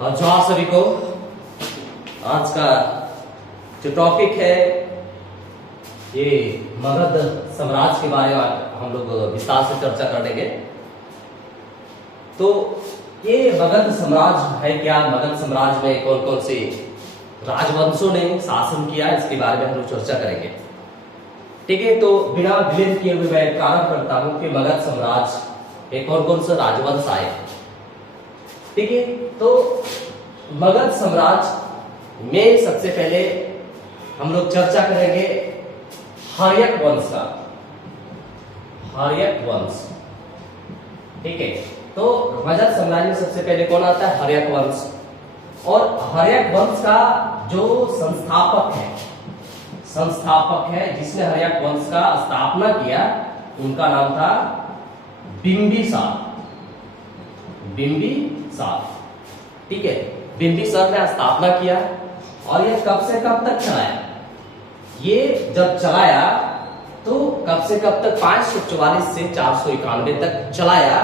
जो आप सभी को आज का जो टॉपिक है ये मगध साम्राज्य के बारे में हम लोग विस्तार से चर्चा करेंगे। तो ये मगध साम्राज्य है क्या, मगध साम्राज्य में कौन कौन से राजवंशों ने शासन किया, इसके बारे में हम लोग चर्चा करेंगे। ठीक है, तो बिना विलंब किए हुए मैं प्रारंभ करता हूं कि मगध साम्राज्य में कौन कौन से राजवंश आए। ठीक है, तो मगध साम्राज्य में सबसे पहले हम लोग चर्चा करेंगे हर्यक वंश का। हर्यक वंश, ठीक है, तो मगध साम्राज्य में सबसे पहले कौन आता है? हर्यक वंश। और हर्यक वंश का जो संस्थापक है जिसने हर्यक वंश का स्थापना किया, उनका नाम था बिंबिसार। ठीक है, बिंबिसार ने स्थापना किया। और ये कब से कब तक चलाया? ये जब चलाया तो कब से कब तक? 544 से 491 तक चलाया,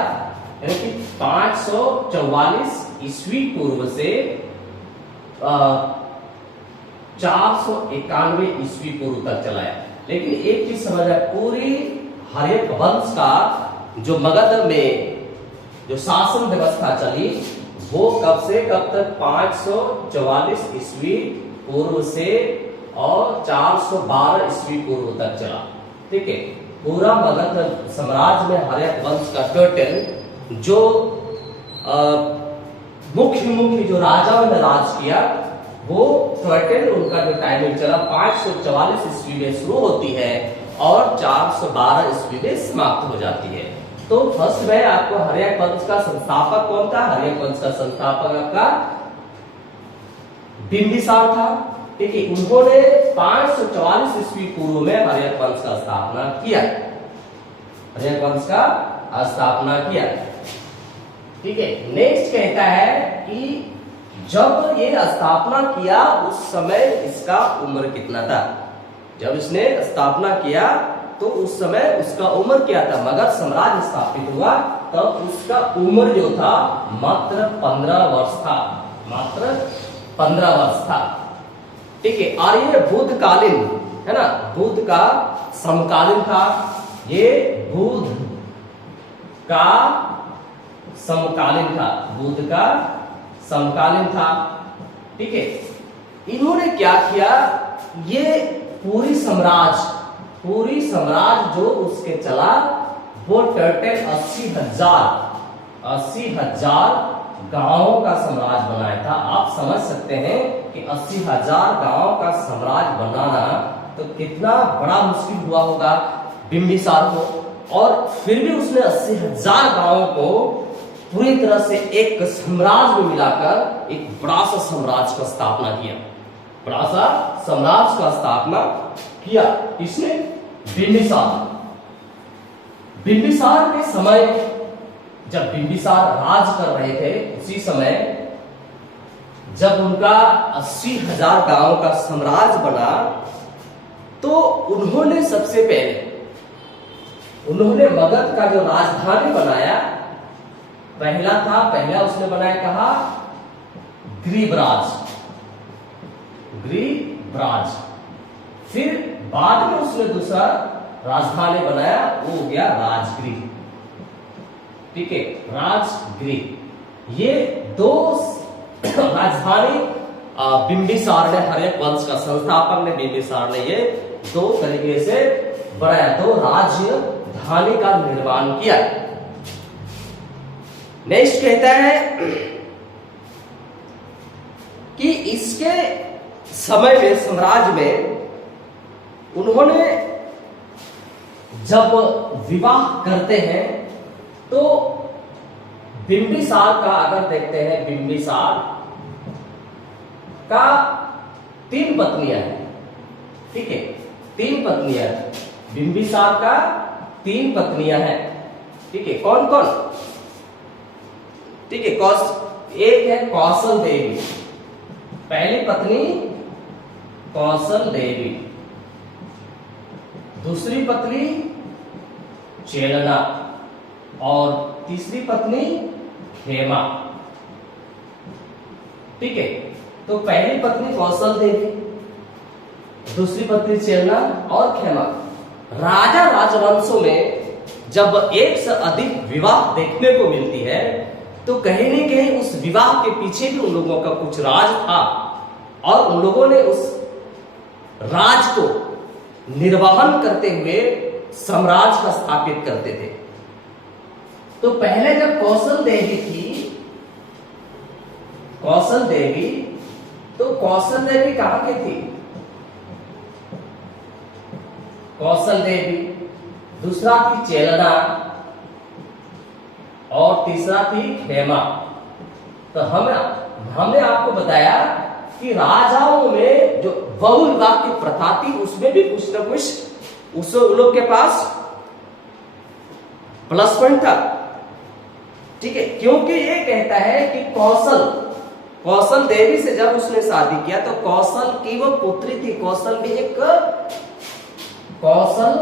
यानी कि 544 ईस्वी पूर्व से 491 ईस्वी पूर्व तक चलाया। लेकिन एक चीज समझ है, पूरी हर्यक वंश का जो मगध में जो शासन व्यवस्था चली वो कब से कब तक? 544 ईस्वी पूर्व से और 412 ईस्वी पूर्व तक चला। ठीक है, पूरा मगध साम्राज्य में हर्यक वंश का टोटल जो मुख्य जो राजाओं ने राज किया वो टोटल उनका जो टाइमिंग चला 544 ईस्वी में शुरू होती है और 412 ईस्वी में समाप्त हो जाती है। तो फर्स्ट में आपको हर्यक वंश का संस्थापक कौन था? हर्यक वंश का संस्थापक आपका बिंबिसार था। ठीक है, उन्होंने 544 ईस्वी पूर्व में हर्यक वंश का स्थापना किया। हर्यक वंश का स्थापना किया। ठीक है, नेक्स्ट कहता है कि जब ये स्थापना किया उस समय इसका उम्र कितना था? जब इसने स्थापना किया तो उस समय उसका उम्र क्या था? मगध साम्राज्य स्थापित हुआ तब उसका उम्र जो था मात्र 15 वर्ष था। मात्र 15 वर्ष था। ठीक है, और ये बुद्धकालीन है ना, बुद्ध का समकालीन था। ये बुद्ध का समकालीन था। बुद्ध का समकालीन था। ठीक है, इन्होंने क्या किया? ये पूरी साम्राज्य जो उसके चला वो टोटल 80,000 गांवों का साम्राज्य बनाया था। आप समझ सकते हैं कि 80,000 गांवों का साम्राज्य बनाना तो कितना बड़ा मुश्किल हुआ होगा बिंबिसार को। और फिर भी उसने 80,000 गांवों को पूरी तरह से एक साम्राज्य में मिलाकर एक बड़ा सा साम्राज्य का स्थापना किया। बड़ा सा साम्राज्य का स्थापना किया इसने बिंबिसार के समय, जब बिंबिसार राज कर रहे थे उसी समय जब उनका 80,000 गांव का साम्राज्य बना तो उन्होंने सबसे पहले मगध का जो राजधानी बनाया, पहला उसने बनाया कहा ग्रीवराज। फिर बाद में उसने दूसरा राजधानी बनाया, वो हो गया राजगृह। ठीक है, राजगृह। ये दो राजधानी बिंबिसार ने, हर्यक वंश का संस्थापक ने बिंबिसार ने ये दो तरीके से बनाया, दो राजधानी का निर्माण किया। नेक्स्ट कहता है कि इसके समय में, साम्राज्य में, उन्होंने जब विवाह करते हैं तो बिंबिसार का, अगर देखते हैं बिंबिसार का 3 पत्नियां हैं। ठीक है, 3 पत्नियां। बिंबिसार का 3 पत्नियां हैं। ठीक है, कौन कौन? ठीक है, एक है कौशल देवी, पहली पत्नी कौशल देवी, दूसरी पत्नी चेलना और तीसरी पत्नी खेमा। ठीक है। तो पहली पत्नी कौशल देवी, दूसरी पत्नी चेलना और खेमा। राजा राजवंशों में जब एक से अधिक विवाह देखने को मिलती है तो कहीं न कहीं उस विवाह के पीछे भी उन लोगों का कुछ राज था और उन लोगों ने उस राज को निर्वहन करते हुए साम्राज्य का स्थापित करते थे। तो पहले जब कौशल देवी थी, कौशल देवी, तो कौशल देवी कहां की थी? कौशल देवी, दूसरा थी चेलना और तीसरा थी खेमा। तो हमने आपको बताया कि राजाओं में जो बहु विवाह की प्रथा थी उसमें भी कुछ न कुछ उस लोग के पास प्लस पॉइंट था, ठीक है। क्योंकि ये कहता है कि कौशल देवी से जब उसने शादी किया तो कौशल की वो पुत्री थी, कौशल भी एक कौशल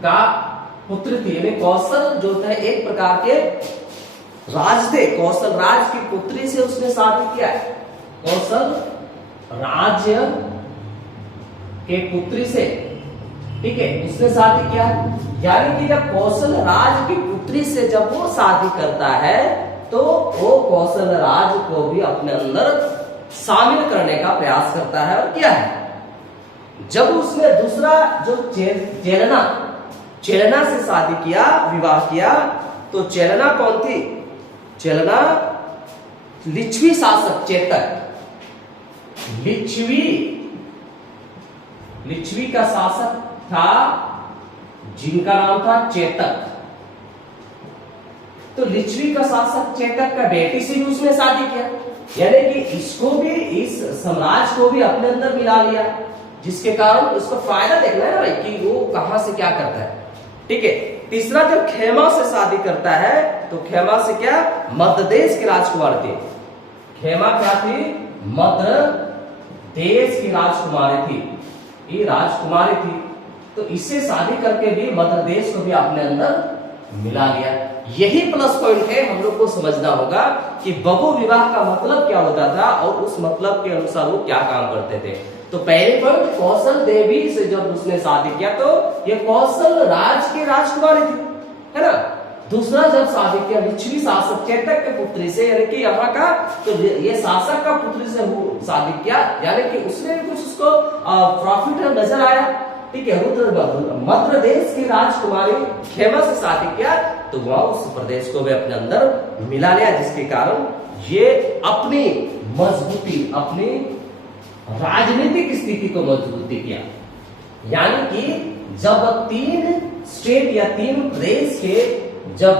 का पुत्र थी, यानी कौशल जो था एक प्रकार के राज थे, कौशल राज की पुत्री से उसने शादी किया है। कौशल राज्य के पुत्री से, ठीक है, उसने शादी किया। यानी कि जब कौशल राज की पुत्री से जब वो शादी करता है तो वो कौशल राज को भी अपने अंदर शामिल करने का प्रयास करता है और किया है। जब उसने दूसरा जो चेलना से शादी किया, विवाह किया, तो चेलना कौन थी? चेलना लिच्छवी शासक चेतक, लिच्छवी का शासक था जिनका नाम था चेतक। तो लिच्छवी का शासक चेतक का बेटी से भी उसने शादी किया, यानी कि इसको भी, इस साम्राज्य को भी अपने अंदर मिला लिया, जिसके कारण उसको फायदा देखना है ना कि वो कहां से क्या करता है, ठीक है। तीसरा जब खेमा से शादी करता है तो खेमा से क्या? मध्य देश की राजकुमारी थी। खेमा क्या थी? मध्य देश की राजकुमारी थी, ये राजकुमारी थी। तो इससे शादी करके भी मध्य देश को भी अपने अंदर मिला लिया। यही प्लस पॉइंट है, हम लोग को समझना होगा कि बहु विवाह का मतलब क्या होता था और उस मतलब के अनुसार वो क्या काम करते थे। तो पहले पर कौशल देवी से जब उसने शादी किया तो ये कौशल राज की राजकुमारी थी, है ना। दूसरा जब शादी किया लिच्छवी शासक चेतक के पुत्री से, यानी कि यहाँ का, तो ये शासक का पुत्री से वो शादी किया, यानी कि उसने भी कुछ उसको प्रॉफिट नजर आया, ठीक है। मध्य देश की राजकुमारी खेमा से शादी किया तो वह उस प्रदेश को भी अपने अंदर मिला लिया, जिसके कारण ये अपनी मजबूती, अपनी राजनीतिक स्थिति को मजबूती किया। यानी कि जब 3 स्टेट या 3 प्रदेश के जब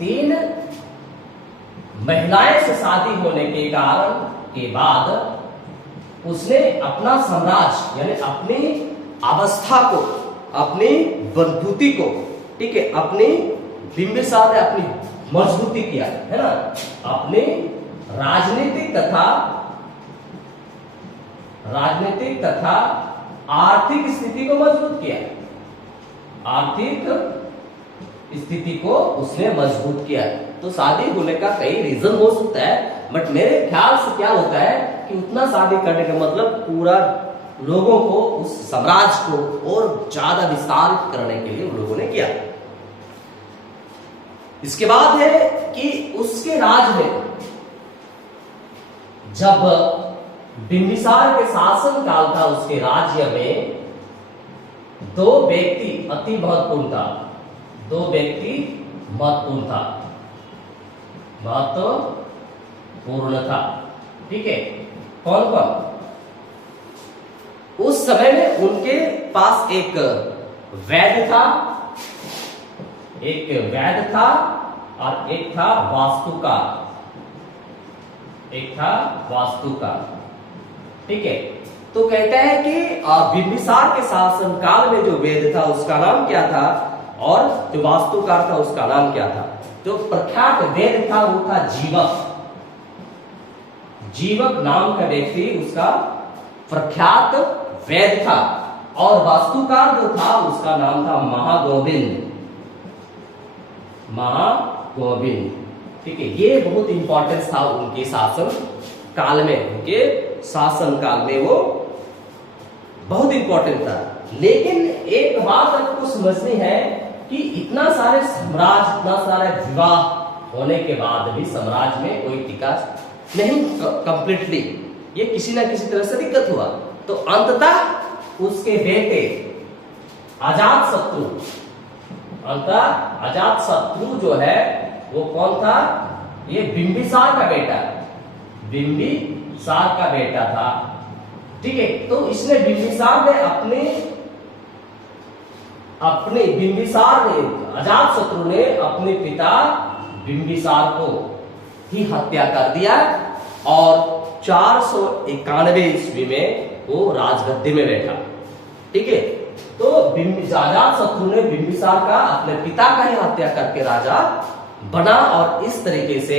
3 महिलाएं से शादी होने के कारण के बाद उसने अपना साम्राज्य यानी अपनी अवस्था को, अपनी मजबूती को, ठीक है, अपनी बिंबिसार ने अपनी मजबूती किया, है ना, अपनी राजनीतिक तथा आर्थिक स्थिति को मजबूत किया, आर्थिक स्थिति को उसने मजबूत किया। तो शादी होने का कई रीजन हो सकता है, बट मेरे ख्याल से क्या होता है कि उतना शादी करने का मतलब पूरा लोगों को, उस साम्राज्य को और ज्यादा विस्तारित करने के लिए उन लोगों ने किया। इसके बाद है कि उसके राज में जब बिंबिसार के शासन काल था, उसके राज्य में 2 व्यक्ति अति महत्वपूर्ण था, 2 व्यक्ति महत्वपूर्ण था, ठीक है। कौन कौन? उस समय में उनके पास एक वैद्य था और एक था वास्तुकार, ठीक है। तो कहता है कि बिंबिसार के शासन काल में जो वेद था उसका नाम क्या था और जो वास्तुकार था उसका नाम क्या था। जो प्रख्यात वेद था वो था जीवक नाम का व्यक्ति, उसका प्रख्यात वेद था, और वास्तुकार जो था उसका नाम था महागोविंद, ठीक है, ये बहुत इंपॉर्टेंस था उनके शासन काल में, उनके शासन काल में वो बहुत इंपॉर्टेंट था। लेकिन एक बात आपको समझनी है कि इतना सारे साम्राज्य, इतना सारे विवाह होने के बाद भी साम्राज्य में कोई टिका नहीं कंप्लीटली, ये किसी ना किसी तरह से दिक्कत हुआ। तो अंततः उसके बेटे अजातशत्रु, अंततः अजातशत्रु जो है वो कौन था? ये बिंबिसार का बेटा, बिंबिसार का बेटा था। ठीक है, तो इसने बिंबिसार ने अपने बिंबिसार ने, अजातशत्रु ने अपने पिता बिंबिसार को ही हत्या कर दिया और 491 ईस्वी में वो राजगद्दी में बैठा। ठीक है, तो अजातशत्रु ने बिंबिसार का, अपने पिता का ही हत्या करके राजा बना और इस तरीके से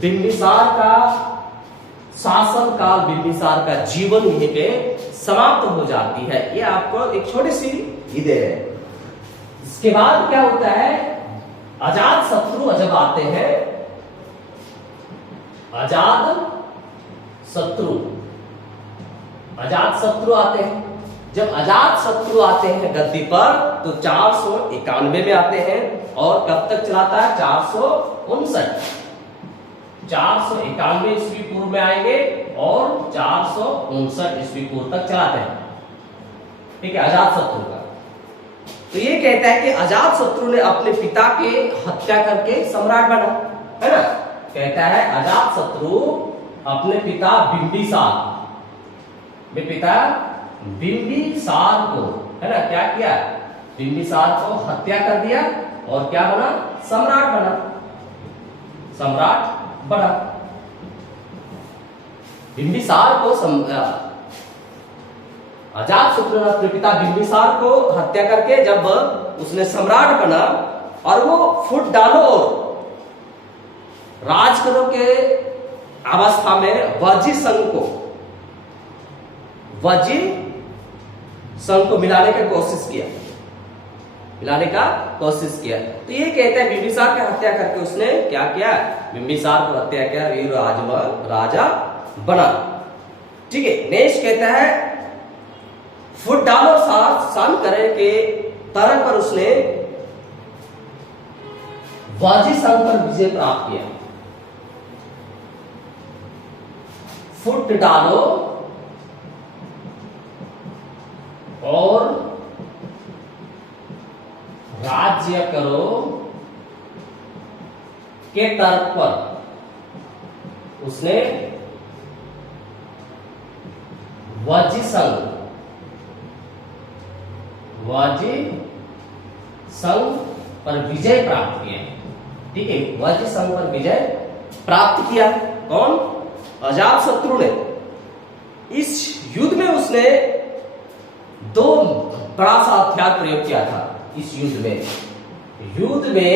बिंबिसार का शासन काल, बिंबिसार का जीवन यहीं पे समाप्त हो जाती है। ये आपको एक छोटी सी इधर है। इसके बाद क्या होता है? अजातशत्रु जब आते हैं, अजातशत्रु आते हैं। जब अजातशत्रु आते हैं गद्दी पर तो 491 में आते हैं और कब तक चलाता है? 491 ईस्वी पूर्व में आएंगे और 459 ईस्वी पूर्व तक चलाते हैं। ठीक है, अजातशत्रु का। तो ये कहता है कि अजातशत्रु ने अपने पिता के हत्या करके सम्राट बना, है ना? कहता है अजातशत्रु अपने पिता बिंबिसार को, है ना, क्या किया? बिंबिसार को हत्या कर दिया और क्या बना? सम्राट बना। बिंबिसार को अजातशत्रु ने अपने पिता बिंबिसार को हत्या करके जब उसने सम्राट बना और वो फुट डालो और राजकरों के अवस्था में वजी संघ को मिलाने का कोशिश किया। तो ये कहते हैं बिंबिसार की हत्या करके उसने क्या किया? बिंबिसार को हत्या किया, वीर राजा बना। ठीक है, नेक्स्ट कहता है फुट डालो सन करे के तरह पर उसने वाजी संघ पर विजय प्राप्त किया। फुट डालो और राज्य करो के तर्क पर उसने वाजी संघ पर विजय प्राप्त किया। ठीक है, वाजी संघ पर विजय प्राप्त किया। कौन? अजातशत्रु ने। इस युद्ध में उसने दो बड़ा सा हथियार प्रयोग किया था। इस युद्ध में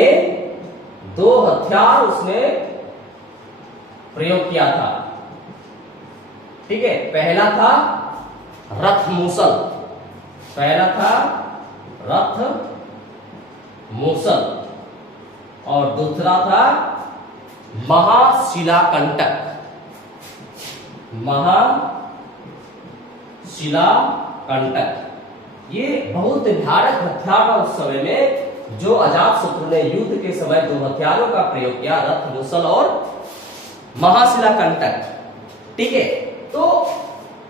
दो हथियार उसने प्रयोग किया था। ठीक है, पहला था रथ मूसल और दूसरा था महाशिलाकंटक। ये बहुत भयानक हथियार था उस समय में, जो अजातशत्रु ने युद्ध के समय दो हथियारों का प्रयोग किया, रथ मूसल और महाशिलाकंटक। ठीक है, तो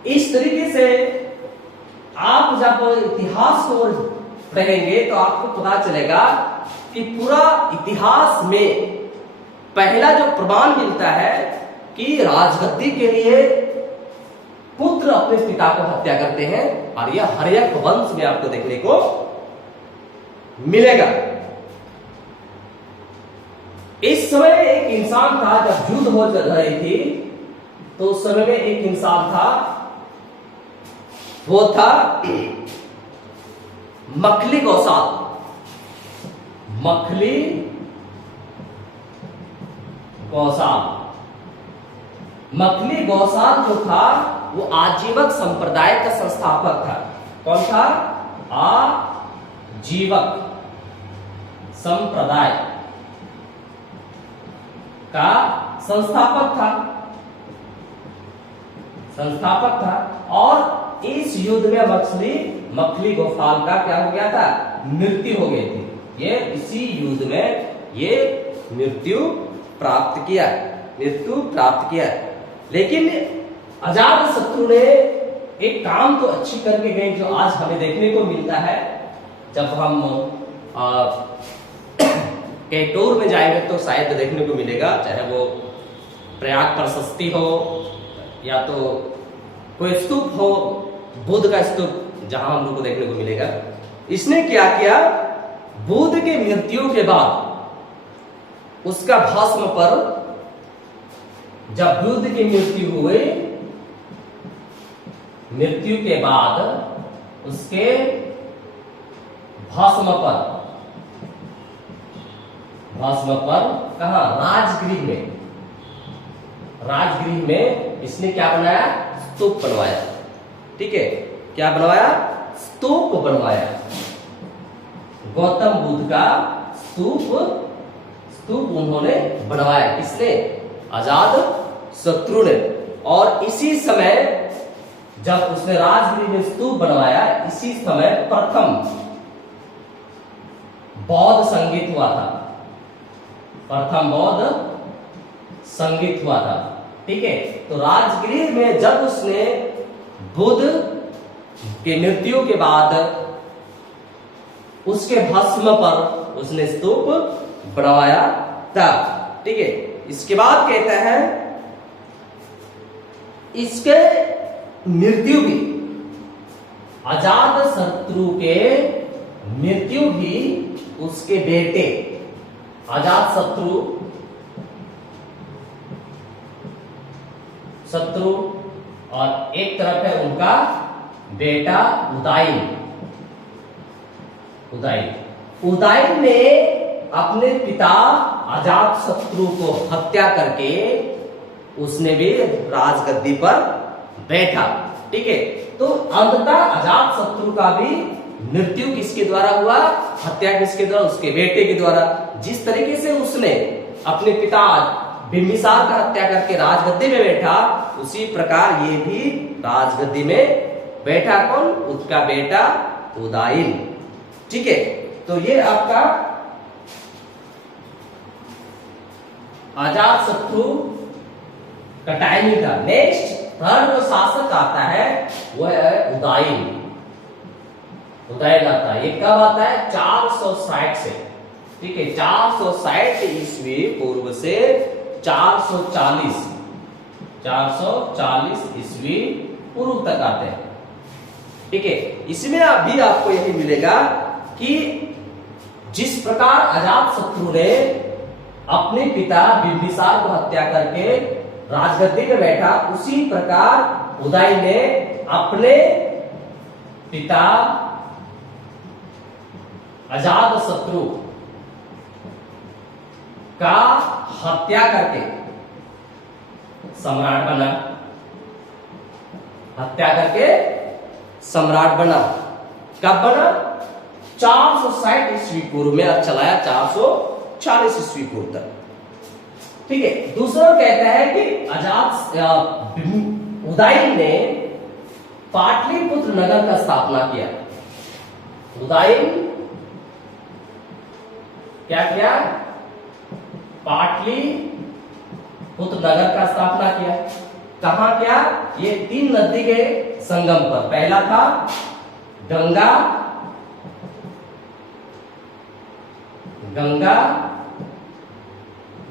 इस तरीके से आप जब इतिहास को पढ़ेंगे तो आपको पता चलेगा कि पूरा इतिहास में पहला जो प्रमाण मिलता है कि राजगद्दी के लिए पुत्र अपने पिता को हत्या करते हैं, और यह हर्यक वंश में आपको देखने को मिलेगा। इस समय एक इंसान था, जब युद्ध हो रही थी तो उस समय में एक इंसान था, वो था मखली गौसाल जो था वो आजीवक संप्रदाय का संस्थापक था। कौन था? आजीवक संप्रदाय का संस्थापक था और इस युद्ध में मखली गोपाल का क्या हो गया था, मृत्यु हो गई थी। ये इसी युद्ध में ये मृत्यु प्राप्त किया। लेकिन अजात शत्रु ने एक काम तो अच्छी करके गए जो आज हमें देखने को मिलता है। जब हम कैटोर में जाएंगे तो शायद देखने को मिलेगा, चाहे वो प्रयाग प्रशस्ति हो या तो कोई स्तूप हो, बुद्ध का स्तूप जहां हम लोग को देखने को मिलेगा। इसने क्या किया, बुद्ध के मृत्यु के बाद उसका भस्म पर, जब बुद्ध की मृत्यु के बाद उसके भस्म पर कहा, राजगृह में इसने क्या बनाया, स्तूप बनवाया। ठीक है, क्या बनवाया, स्तूप बनवाया। गौतम बुद्ध का स्तूप उन्होंने बनवाया। किसने, अजात शत्रु ने। और इसी समय जब उसने राजगृह में स्तूप बनवाया, इसी समय प्रथम बौद्ध संगीत हुआ था। ठीक है, तो राजगृह में जब उसने बुद्ध के मृत्यु के बाद उसके भस्म पर उसने स्तूप बनवाया था। ठीक है, इसके बाद कहता है इसके मृत्यु भी, अजात शत्रु के मृत्यु भी उसके बेटे, अजात शत्रु और एक तरफ है उनका बेटा उदाइन ने अपने पिता अजात शत्रु को हत्या करके उसने भी राजगद्दी पर बैठा। ठीक है, तो अंततः अजात शत्रु का भी मृत्यु किसके द्वारा हुआ, हत्या किसके द्वारा, उसके बेटे के द्वारा। जिस तरीके से उसने अपने पिता बिंबिसार का हत्या करके राजगद्दी में बैठा, उसी प्रकार ये भी राजगद्दी में बैठा। कौन, उसका बेटा उदाइन। ठीक है, तो ये आपका अजात शत्रु का टाइमिंग था। नेक्स्ट थर्ड जो शासक आता है वो है उदाइन आता है। ये कब आता है, 460 से। ठीक है, 460 ईस्वी पूर्व से 440 ईस्वी पूर्व तक आते हैं। ठीक है, इसमें अभी आपको यही मिलेगा कि जिस प्रकार अजात शत्रु ने अपने पिता बिंबिसार को हत्या करके राजगद्दी में बैठा, उसी प्रकार उदाइन ने अपने पिता अजात शत्रु का हत्या करके सम्राट बना। कब बना, 460 ईस्वी पूर्व में, और चलाया 440 ईस्वी पूर्व तक। ठीक है, दूसरा कहता है कि उदाइन ने पाटलिपुत्र नगर का स्थापना किया। उदाइन क्या किया, पाटलिपुत्र नगर का स्थापना किया। कहां किया, ये 3 नदी के संगम पर। पहला था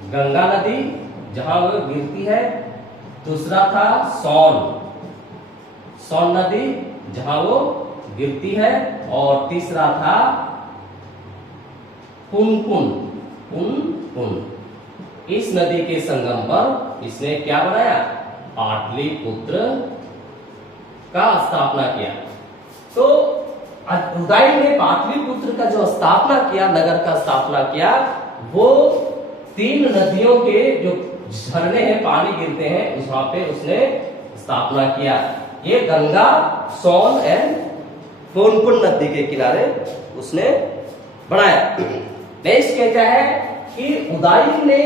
गंगा नदी जहां वो गिरती है। दूसरा था सोन नदी जहां वो गिरती है। और तीसरा था पुनपुन। इस नदी के संगम पर इसने क्या बनाया, पाटलिपुत्र का स्थापना किया। तो उदाइन ने पाटलिपुत्र का जो स्थापना किया, नगर का स्थापना किया, वो 3 नदियों के जो झरने हैं, पानी गिरते हैं, वहां पे उसने स्थापना किया। ये गंगा, सोन एंड पुनपुन नदी के किनारे उसने बनाया। नेक्स्ट कहता है कि उदाइन ने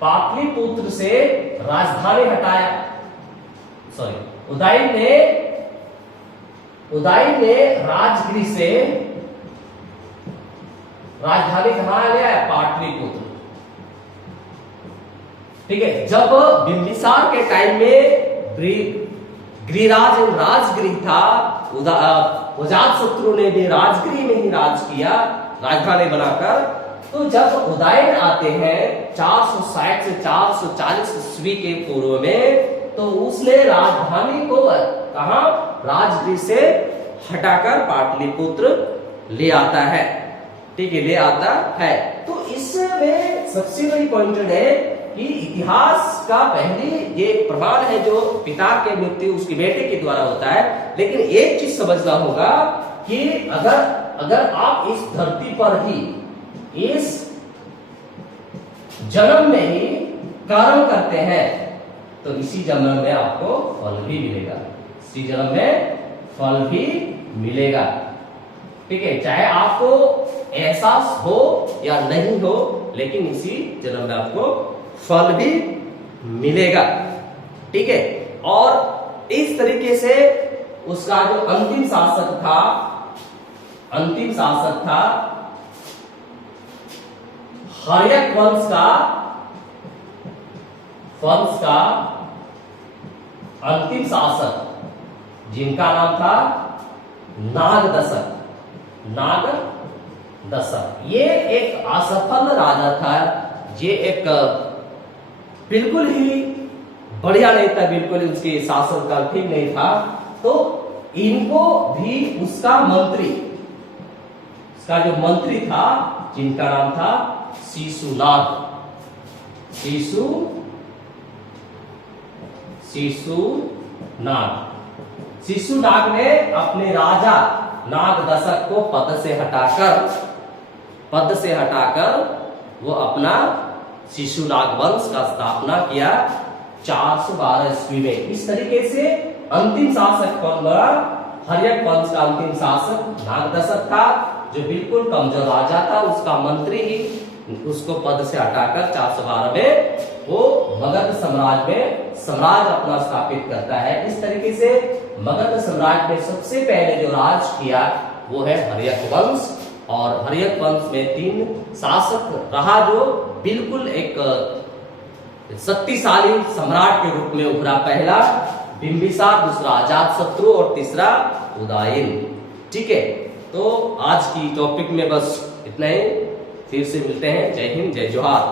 पाटलिपुत्र से राजधानी हटाया। सॉरी, उदय ने राजगृह से राजधानी कहां लिया है? पाटलिपुत्र। ठीक है, जब बिंबिसार के टाइम में गृहराज राजगृह था, अजातशत्रु ने भी राजगृह में ही राज किया राजधानी बनाकर। तो जब उदयन आते हैं 460 से 440 ईस्वी के पूर्व में, तो उसने राजधानी को कहां? राजगृह से हटाकर पाटलिपुत्र ले आता है। ठीक है, ले आता है। तो इसमें सबसे बड़ी पॉइंट है कि इतिहास का पहली ये प्रमाण है जो पिता के मृत्यु उसके बेटे के द्वारा होता है। लेकिन एक चीज समझना होगा कि अगर आप इस धरती पर ही इस जन्म में ही कर्म करते हैं तो इसी जन्म में आपको फल भी मिलेगा। इसी जन्म में फल भी मिलेगा। ठीक है, चाहे आपको एहसास हो या नहीं हो, लेकिन इसी जन्म में आपको फल भी मिलेगा। ठीक है, और इस तरीके से उसका जो अंतिम शासक था हर्यक वंश का अंतिम शासक, जिनका नाम था नागदशक। ये एक असफल राजा था। ये एक बिल्कुल ही बढ़िया नहीं था, बिल्कुल उसके शासन का ठीक नहीं था। तो इनको भी उसका जो मंत्री था, जिनका नाम था शिशुनाग ने अपने राजा नागदशक को पद से हटाकर वो अपना शिशुनाग वंश का स्थापना किया 412 ईस्वी में। इस तरीके से अंतिम शासक कौन बना? हर्यक वंश का अंतिम शासक नागदशक था, जो बिल्कुल कमजोर राजा था। उसका मंत्री ही उसको पद से हटाकर 412 में वो मगध साम्राज्य में साम्राज्य अपना स्थापित करता है। इस तरीके से मगध साम्राज्य में सबसे पहले जो राज किया वो है हर्यक वंश। और हर्यक वंश में 3 शासक रहा, जो बिल्कुल एक शक्तिशाली सम्राट के रूप में उभरा। पहला बिंबिसार, दूसरा अजातशत्रु और तीसरा उदयन। ठीक है, तो आज की टॉपिक में बस इतना ही। फिर से मिलते हैं। जय हिंद, जय जोहार।